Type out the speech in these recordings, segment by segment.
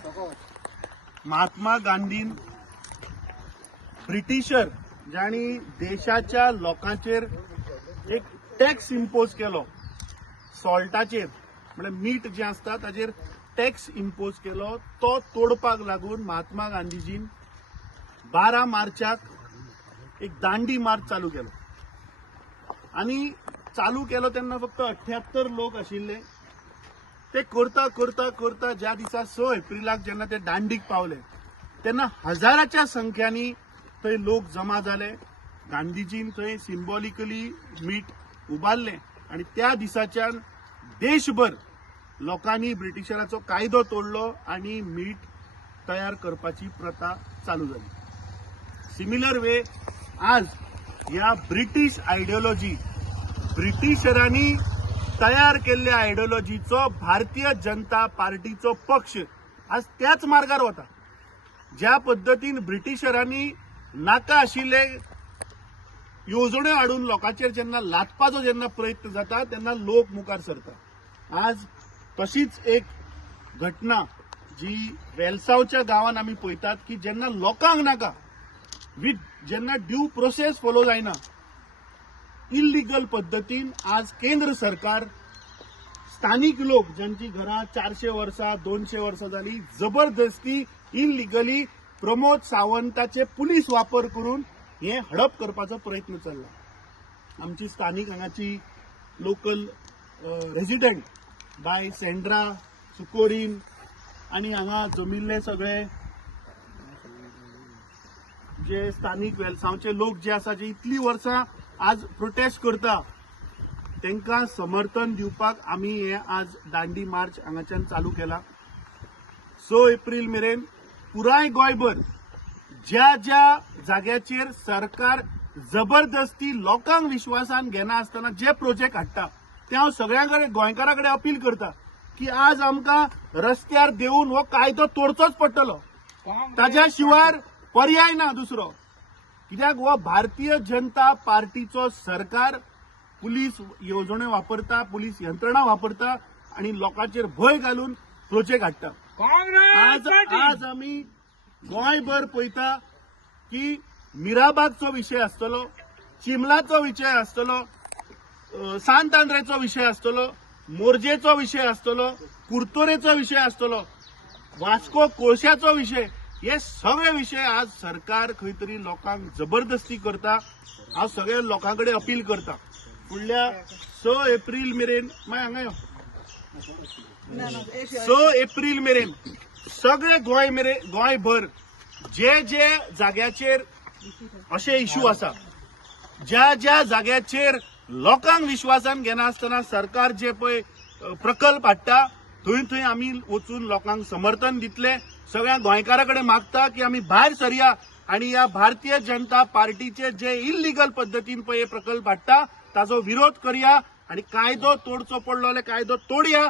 कित्याक Mahatma Gandhian britisher जाणी देशाच्या लोकांचेर एक टॅक्स इम्पोज केलो सॉल्टाचेर म्हणजे मीठ जे असता ताचेर टॅक्स इम्पोज केलो तो तोडपाक लागून महात्मा गांधीजीन 12 मार्चाक एक दांडी मार्च चालू केलो आणि चालू केलो तेन्ना फक्त 78 लोक आशिल्ले ते करता करता करता ज्या दिसा 6 एप्रिलाक जेन्ना ते दांडीक पावले तेन्ना हजाराच्या संख्यांनी थंय लोक जमा जाले गांधीजीन थंय सिंबॉलिकली मीठ उबारले आणि त्या दिसाच्यान देशभर लोकांनी ब्रिटिशराचो कायदो तोडलो आणि मीठ तयार करपाची प्रथा चालू झाली. सिमिलर वे आज ह्या ब्रिटिश आयडियोलॉजी ब्रिटिशरांनी तयार केल्ल्या आयडियोलॉजीचो भारतीय जनता पार्टीचो पक्ष आज त्याच मार्गार वता. ज्या पद्धतीन ब्रिटिशरांनी नाका आशिल्ले येवजण्यो हाडून लोकांचेर जेन्ना लादपाचो जेन्ना प्रयत्न जाता तेन्ना लोक मुखार सरता. आज तशीच एक घटना जी वेलसावच्या गांवांत आमी पळयतात की जेन्ना लोकांक नाका जेन्ना ड्यू प्रोसेस फॉलो जायना इल्लिगल पद्धतीन आज केंद्र सरकार स्थानिक लोक ज्यांची घरां 400 वर्सां 200 वर्सां जाली जबरदस्ती इल्लिगली प्रमोद सावंताचे पुलीस वापर करून हे हडप करपाचो प्रयत्न चल्ला. आमची स्थानिक हांगाची लोकल रेजिडेंट बाय सेंड्रा सुकोरीन आणि हांगा जमिल्ले सगळे जे स्थानिक वेलसावचे लोक जे आसा जे इतली वर्सां आज प्रोटेस्ट करता तांकां समर्थन दिवपाक आमी हे आज दांडी मार्च हांगाच्यान चालू केला. 6 एप्रिल मेरेन पुराय गोंयभर ज्या ज्या जाग्याचेर सरकार जबरदस्ती लोकांक विश्वासान घेना आसतना जे प्रोजेक्ट हाडटा ते हांव सगळ्यांकडे गोंयकारां कडेन अपील करता की आज आमकां रस्त्यार देऊन हो कायदो तोडचोच पडटलो. ताज्या शिवाय पर्याय ना दुसरो. कित्याक हो भारतीय जनता पार्टीचो सरकार पुलीस येवजण्यो वापरता पुलीस यंत्रणा वापरता आणि लोकांचेर भंय घालून प्रोजेक्ट हाडटा. आज आमी गोंयभर पळयता की मिराबागचो विशय आसतलो चिमलाचो विशय आसतलो सांत आंद्रेचो विशय आसतलो मोरजेचो विशय आसतलो कुर्तोरेचो विशय आसतलो वास्को कोळशाचो विशय हे सगळे विशय आज सरकार खंय तरी लोकांक जबरदस्ती करता. हांव सगळ्या लोकांकडे अपील करता फुडल्या 6 एप्रिल मेरेन 6 एप्रिल मेरेन सगळे गोंयभर जे जे जाग्याचेर असे इश्यू आसा ज्या ज्या जाग्याचेर लोकांक विश्वासान घेना आसतना सरकार जे पळय प्रकल्प हाडटा थंय थंय आमी वचून लोकांक समर्थन दितले. सगळ्या गोंयकारां कडेन मागता की आमी भायर सरया आणि ह्या भारतीय जनता पार्टीचे जे इल्लिगल पद्धतीन पळय प्रकल्प हाडटा ताचो विरोध करया आणि कायदो तोडचो पडलो जाल्यार कायदो तोडया.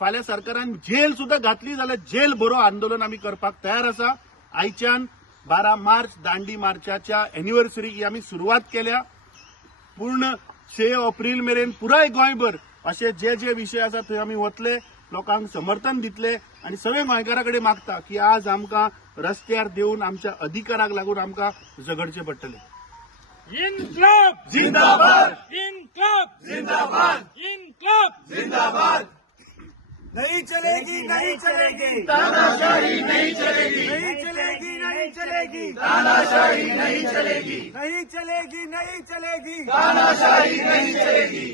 फाल्यां सरकारान जेल सुद्धा घातली जाल्यार जेल भरो आंदोलन आमी करपाक तयार आसा. आयच्यान 12 मार्च दांडी मार्चाच्या एनिव्हर्सरीक ही आमी सुरवात केल्या. पूर्ण 6 एप्रिल मेरेन पुराय गोंयभर असे जे जे विशय आसा थंय आमी वतले लोकांक समर्थन दितले आणि सगळे गोंयकारां कडेन मागता की आज आमकां रस्त्यार देऊन आमच्या अधिकाराक लागून आमकां झगडचें पडटलें. इन्क्लाब जिंदाबाद इन्क्लाब जिंदाबाद इन्क्लाब जिंदाबाद. नहीं चलेगी नहीं चलेगी तानाशाही नहीं चलेगी नहीं चलेगी नहीं चलेगी तानाशाही नहीं चलेगी नहीं चलेगी नहीं चलेगी तानाशाही नहीं चलेगी.